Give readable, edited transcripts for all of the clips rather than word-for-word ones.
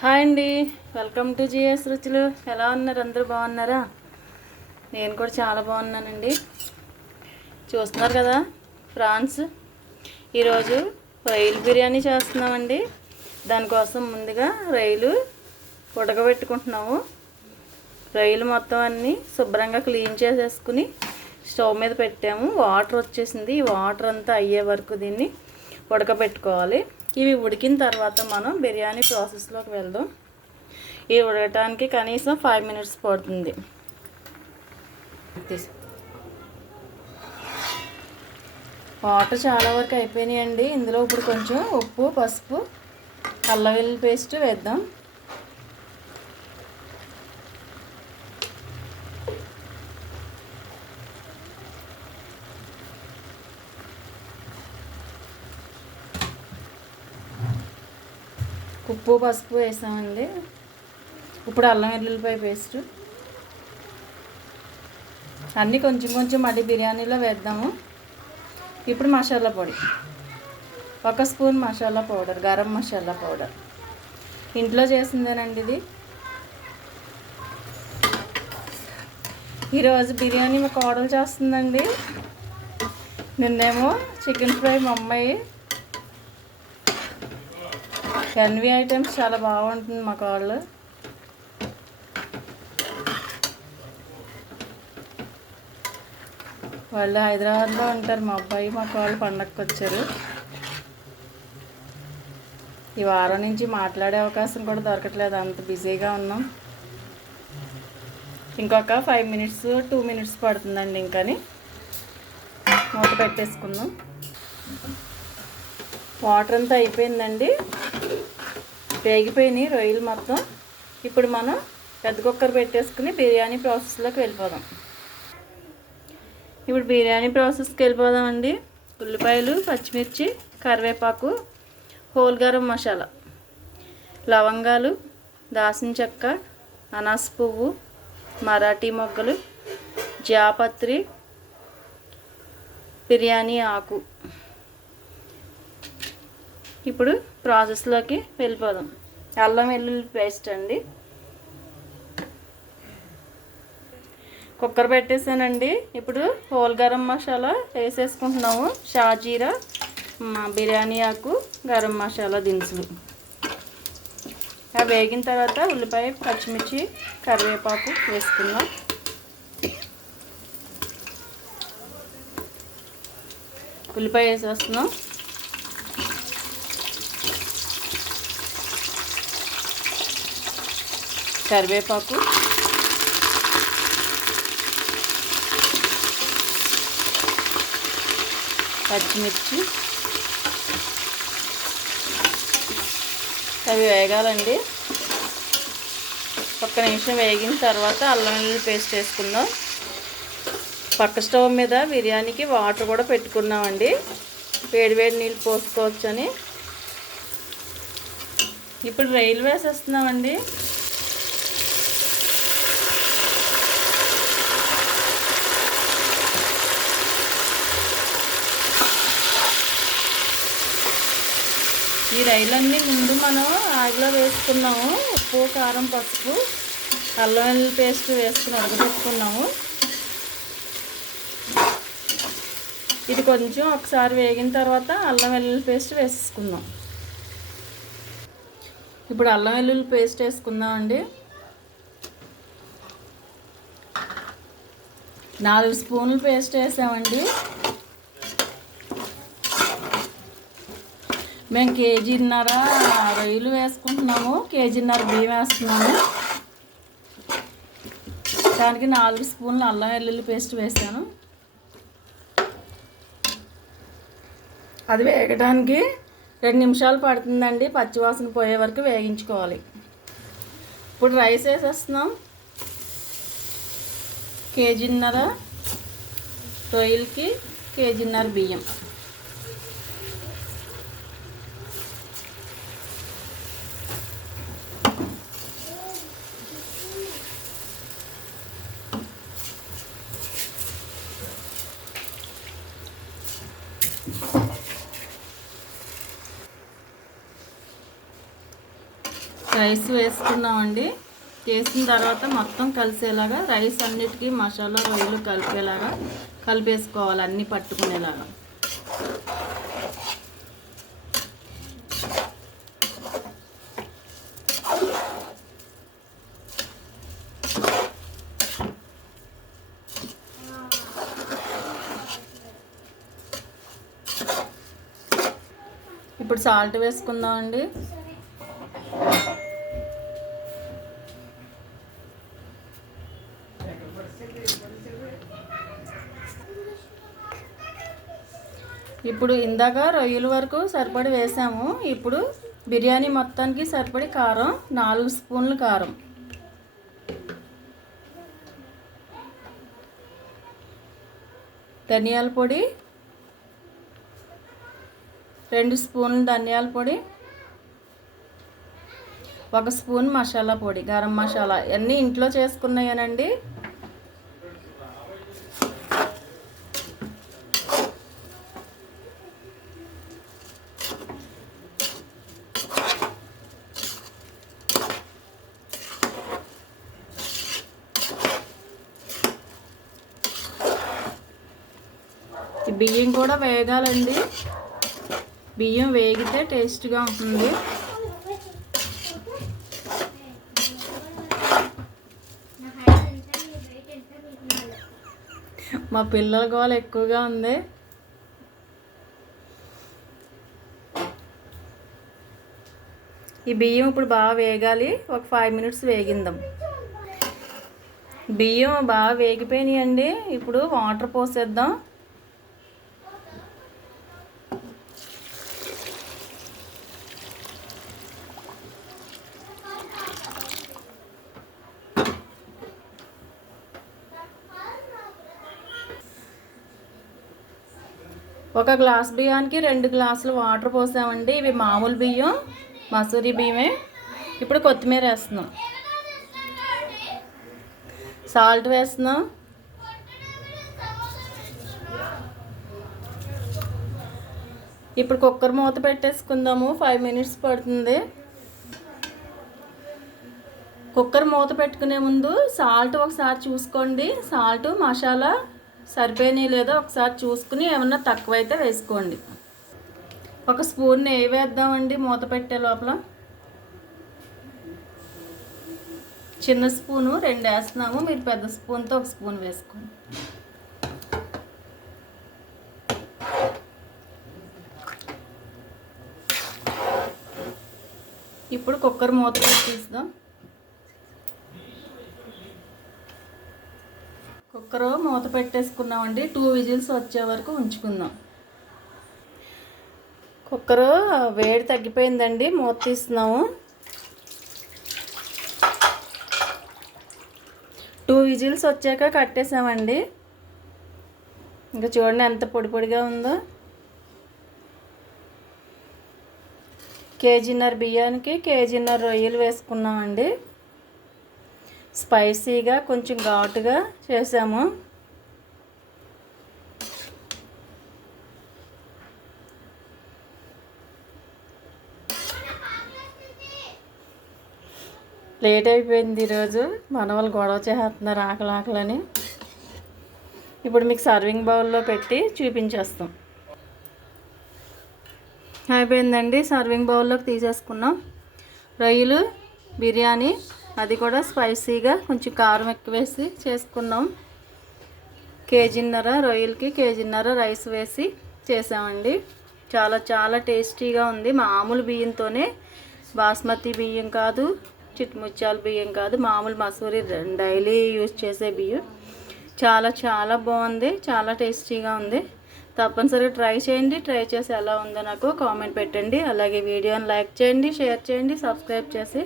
Hi అండి, welcome to GS రుచులు. ఎలా ఉన్నారు? అందరూ బాగున్నారా? నేను కూడా చాలా బాగున్నానండి. చూస్తున్నారు కదా, ప్రాన్స్. ఈరోజు రొయ్యలు బిర్యానీ చేస్తున్నామండి. దానికోసం ముందుగా రొయ్యలు ఉడకబెట్టుకుంటున్నాము. రొయ్యలు మొత్తం అన్నీ శుభ్రంగా క్లీన్ చేసేసుకుని స్టవ్ మీద పెట్టాము. వాటర్ వచ్చేసింది. ఈ వాటర్ అంతా అయ్యే వరకు దీన్ని ఉడకబెట్టుకోవాలి. ఇవి ఉడికిన తర్వాత మనం బిర్యానీ ప్రాసెస్లోకి వెళ్దాం. ఇవి ఉడకటానికి కనీసం 5 minutes పడుతుంది. వాటర్ చాలా వరకు అయిపోయినాయండి. ఇందులో ఇప్పుడు కొంచెం ఉప్పు, పసుపు, అల్లం వెల్లుల్లి పేస్ట్ వేద్దాం. ఉప్పు, పసుపు వేసామండి. ఇప్పుడు అల్లం వెల్లుల్లిపాయ పేస్ట్ అన్నీ కొంచెం కొంచెం మళ్ళీ బిర్యానీలో వేద్దాము. ఇప్పుడు మసాలా పొడి, 1 spoon masala powder, garam masala powder. ఇంట్లో చేసిందేనండి ఇది. ఈరోజు బిర్యానీ మా కోడలు చేస్తుందండి. నిన్నేమో చికెన్ ఫ్రై మా అమ్మాయి. ఎన్వి ఐటమ్స్ చాలా బాగుంటుంది మా కోడలు. వాళ్ళు హైదరాబాద్లో ఉంటారు. మా అబ్బాయి మా కోడలు పండగకి వచ్చారు. ఈ వారం నుంచి మాట్లాడే అవకాశం కూడా దొరకట్లేదు, అంత బిజీగా ఉన్నాం. ఇంకొక 5 minutes 2 minutes పడుతుందండి. ఇంకని మూత పెట్టేసుకుందాం. వాటర్ అంతా అయిపోయిందండి, వేగిపోయినాయి రొయ్యలు మొత్తం. ఇప్పుడు మనం పెద్ద కుక్కర్ పెట్టేసుకుని బిర్యానీ ప్రాసెస్లోకి వెళ్ళిపోదాం. ఇప్పుడు బిర్యానీ ప్రాసెస్కి వెళ్ళిపోదామండి. ఉల్లిపాయలు, పచ్చిమిర్చి, కరివేపాకు, హోల్ గరం మసాలా, లవంగాలు, దాల్చిన చెక్క, అనాస పువ్వు, మరాఠీ మొగ్గలు, జాపత్రి, బిర్యానీ ఆకు. ఇప్పుడు ప్రాసెస్లోకి వెళ్ళిపోదాం. అల్లం వెల్లుల్లి పేస్ట్ అండి. కుక్కర్ పెట్టేసానండి. ఇప్పుడు హోల్ గరం మసాలా వేసేసుకుంటున్నాము. షాజీరా, బిర్యానీ ఆకు, గరం మసాలా దినుసులు. అవి వేగిన తర్వాత ఉల్లిపాయ, పచ్చిమిర్చి, కరివేపాకు వేసుకుందాం. ఉల్లిపాయ వేసేస్తున్నాం. కరివేపాకు, పచ్చిమిర్చి అవి వేగాలండి. 1 నిమిషం వేగిన తర్వాత అల్లం వెల్లుల్లి పేస్ట్ వేసుకుందాం. పక్క స్టవ్ మీద బిర్యానీకి వాటర్ కూడా పెట్టుకున్నామండి. వేడివేడి నీళ్ళు పోసుకోవచ్చని. ఇప్పుడు రొయ్యలు వేసేస్తున్నామండి. ఈ రొయ్యలన్నీ ముందు మనం ఆగిలో వేసుకున్నాము. ఉప్పు, కారం, పసుపు, అల్లం వెల్లుల్లి పేస్ట్ వేసుకుని ఉడకబెట్టుకున్నాము. ఇది కొంచెం ఒకసారి వేగిన తర్వాత అల్లం వెల్లుల్లి పేస్ట్ వేసుకుందాం. ఇప్పుడు అల్లం వెల్లుల్లి పేస్ట్ వేసుకుందామండి. 4 స్పూన్లు పేస్ట్ వేసామండి. మేము 1.5 kg రొయ్యలు వేసుకుంటున్నాము, 1.5 kg బియ్యం వేస్తున్నాము. దానికి 4 స్పూన్లు అల్లం వెల్లుల్లి పేస్ట్ వేసాను. అది వేగడానికి 2 నిమిషాలు పడుతుందండి. పచ్చివాసన పోయే వరకు వేగించుకోవాలి. ఇప్పుడు రైస్ వేసేస్తున్నాం. 1.5 kg రొయ్యలకి 1.5 kg బియ్యం. రైస్ వేసుకున్నామండి. వేసిన తర్వాత మొత్తం కలిసేలాగా రైస్ అన్నిటికీ మసాలా రొయ్యలు కలిపేలాగా కలిపేసుకోవాలి, అన్నీ పట్టుకునేలాగా. ఇప్పుడు సాల్ట్ వేసుకుందామండి. ఇప్పుడు ఇందాక రొయ్యల వరకు సరిపడి వేసాము. ఇప్పుడు బిర్యానీ మొత్తానికి సరిపడి కారం, 4 స్పూన్లు కారం, ధనియాల పొడి 2 స్పూన్లు ధనియాల పొడి, 1 స్పూన్ మసాలా పొడి, గరం మసాలా, అన్నీ ఇంట్లో చేసుకున్నాయనండి. బియ్యం కూడా వేగాలండి. బియ్యం వేగితే టేస్ట్గా ఉంటుంది. మా పిల్లల గోల ఎక్కువగా ఉంది. ఈ బియ్యం ఇప్పుడు బాగా వేగాలి. ఒక 5 మినిట్స్ వేగిందాం. బియ్యం బాగా వేగిపోయినాయండి. ఇప్పుడు వాటర్ పోసేద్దాం. ఒక గ్లాస్ బియ్యానికి 2 గ్లాసులు వాటర్ పోసామండి. ఇవి మామూలు బియ్యం, మసూరి బియ్యమే. ఇప్పుడు కొత్తిమీర వేస్తున్నాం, సాల్ట్ వేస్తున్నాం. ఇప్పుడు కుక్కర్ మూత పెట్టేసుకుందాము. 5 మినిట్స్ పడుతుంది. కుక్కర్ మూత పెట్టుకునే ముందు సాల్ట్ ఒకసారి చూసుకోండి. సాల్ట్ మసాలా సరిపోయినాయి లేదో ఒకసారి చూసుకుని ఏమన్నా తక్కువైతే వేసుకోండి. 1 స్పూన్ నెయ్యి వేద్దామండి మూత పెట్టే లోపల. చిన్న స్పూను 2 వేస్తున్నాము, మీరు పెద్ద స్పూన్తో 1 స్పూన్ వేసుకోండి. ఇప్పుడు కుక్కర్ మూత తీద్దాం. కుక్కర్ మూత పెట్టేసుకున్నామండి. 2 విజిల్స్ వచ్చే వరకు ఉంచుకుందాం. కుక్కర్ వేడి తగ్గిపోయిందండి. మూత తీస్తున్నాము. 2 విజిల్స్ వచ్చాక కట్టేసామండి. ఇంకా చూడండి ఎంత పొడి పొడిగా ఉందో. కేజీన్నర బియ్యానికి కేజీన్నర రొయ్యలు వేసుకున్నామండి. స్పైసీగా కొంచెం ఘాటుగా చేసాము. లేట్ అయిపోయింది ఈరోజు. మనవాళ్ళు గొడవ చేస్తున్నారు ఆకలని. ఇప్పుడు మీకు సర్వింగ్ బౌల్లో పెట్టి చూపించేస్తాం. అయిపోయిందండి. సర్వింగ్ బౌల్లోకి తీసేసుకున్నాం. రొయ్యలు బిర్యానీ, అది కూడా స్పైసీగా కొంచెం కారం ఎక్కువ వేసి చేసుకున్నాం. కేజీన్నర రొయ్యలకి కేజీన్నర రైస్ వేసి చేసామండి. చాలా చాలా టేస్టీగా ఉంది. మామూలు బియ్యంతోనే, బాస్మతి బియ్యం కాదు, చిట్టుముత్యాల బియ్యం కాదు, మామూలు మసూరి డైలీ యూజ్ చేసే బియ్యం. చాలా చాలా బాగుంది. చాలా టేస్టీగా ఉంది. తప్పనిసరిగా ట్రై చేయండి. ట్రై చేసి ఎలా ఉందో నాకు కామెంట్ పెట్టండి. అలాగే వీడియోని లైక్ చేయండి, షేర్ చేయండి, సబ్స్క్రైబ్ చేసి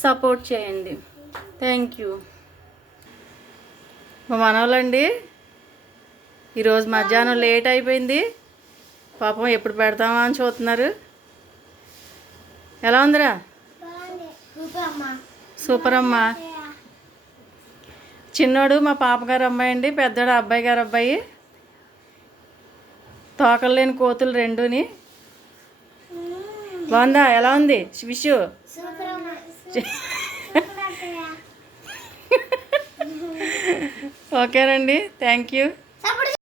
సపోర్ట్ చేయండి. Thank you. మా మనవలండి ఈరోజు మధ్యాహ్నం లేట్ అయిపోయింది. పాపం ఎప్పుడు పెడతామా అని చూస్తున్నారు. ఎలా ఉందిరా? సూపర్ అమ్మా. చిన్నోడు మా పాపగారు అమ్మాయి అండి, పెద్దోడు అబ్బాయి గారు అబ్బాయి. తోకలు లేని కోతులు రెండుని. బాగుందా? ఎలా ఉంది విషు? ఓకేనండి, థ్యాంక్ యూ.